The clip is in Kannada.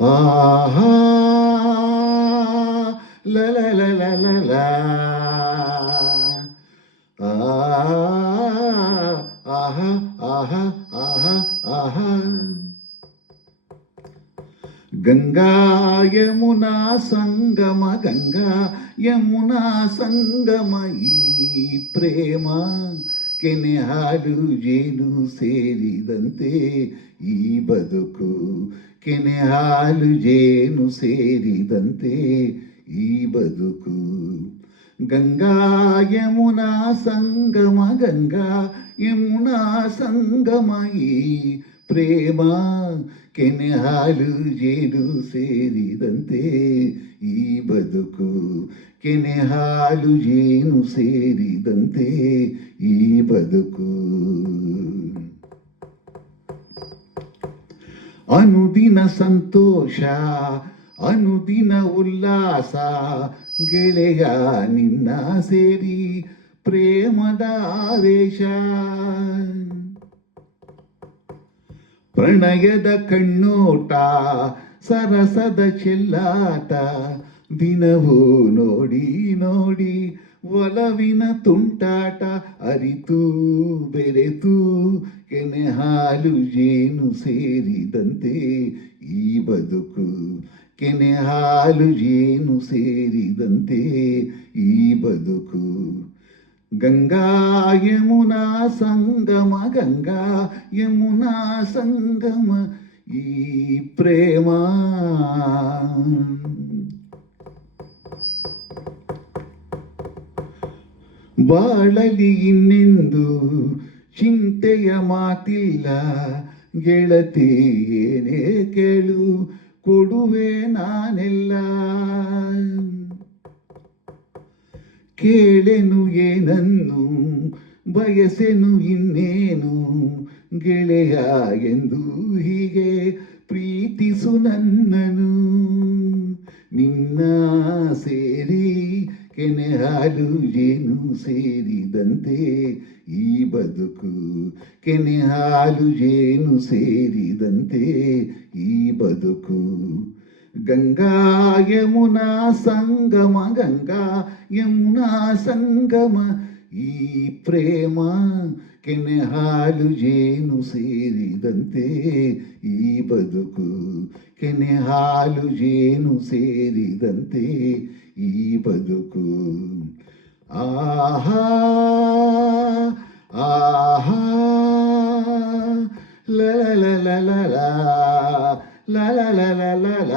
ఆహా లలలలలలా ఆహా ఆహా ఆహా ఆహా. గంగా యమునా సంగమ గంగా యమునా సంగమ ఈ ప్రేమ. ಕೆನೆ ಹಾಲು ಜೇನು ಸೇರಿದಂತೆ ಈ ಬದುಕು. ಕೆನೆ ಹಾಲು ಜೇನು ಸೇರಿದಂತೆ ಈ ಬದುಕು. ಗಂಗಾ ಯಮುನಾ ಸಂಗಮ, ಗಂಗಾ ಯಮುನಾ ಸಂಗಮ, ಈ ಪ್ರೇಮ ಕೆನೆ ಹಾಲು ಜೇನು ಸೇರಿದಂತೆ ಈ ಬದುಕು ಕೆನೆ ಹಾಲು ಜೇನು ಸೇರಿದಂತೆ ಈ ಬದುಕು. ಅನುದಿನ ಸಂತೋಷ, ಅನುದಿನ ಉಲ್ಲಾಸ ಗೆಳೆಯ ನಿನ್ನ ಸೇರಿ ಪ್ರೇಮದ ಆವೇಶ. ಪ್ರಣಯದ ಕಣ್ಣೋಟ, ಸರಸದ ಚೆಲ್ಲಾಟ, ದಿನವೂ ನೋಡಿ ನೋಡಿ ಒಲವಿನ ತುಂಟಾಟ ಅರಿತು ಬೆರೆತು ಕೆನೆ ಹಾಲು ಜೇನು ಸೇರಿದಂತೆ ಈ ಬದುಕು ಕೆನೆ ಹಾಲು ಜೇನು ಸೇರಿದಂತೆ ಈ ಬದುಕು. ಗಂಗಾ ಯಮುನಾ ಸಂಗಮ, ಗಂಗಾ ಯಮುನಾ ಸಂಗಮ, ಈ ಪ್ರೇಮ. ಬಾಳಲಿ ಇನ್ನೆಂದು ಚಿಂತೆಯ ಮಾತಿಲ್ಲ ಗೆಳತಿ ಏನೇ ಕೇಳು. ಕೊಡುವೆ ನಾನೆಲ್ಲ. ಕೇಳೆನು ಏನನ್ನು ಬಯಸೆನು ಇನ್ನೇನು ಗೆಳೆಯ ಎಂದು ಹೀಗೆ ಪ್ರೀತಿಸು ನನ್ನನು. ನಿನ್ನ ಸೇರಿ ಕೆನೆ ಹಾಲು ಜೇನು ಸೇರಿದಂತೆ ಈ ಬದುಕು ಕೆನೆ ಹಾಲು ಜೇನು ಸೇರಿದಂತೆ ಈ ಬದುಕು ಗಂಗಾ ಯಮುನಾ ಸಂಗಮ ಗಂಗಾ ಯಮುನಾ ಸಂಗಮ ಈ ಪ್ರೇಮ ಕೆನೆ ಹಾಲು ಜೇನು ಸೇರಿದಂತೆ ಈ ಬದುಕು ಕೆನೆ ಹಾಲು ಜೇನು ಸೇರಿದಂತೆ ಈ ಬದುಕು ಆಹಾ ಆಹಾ ಲ ಲ ಲ ಲ ಲ ಲ ಲ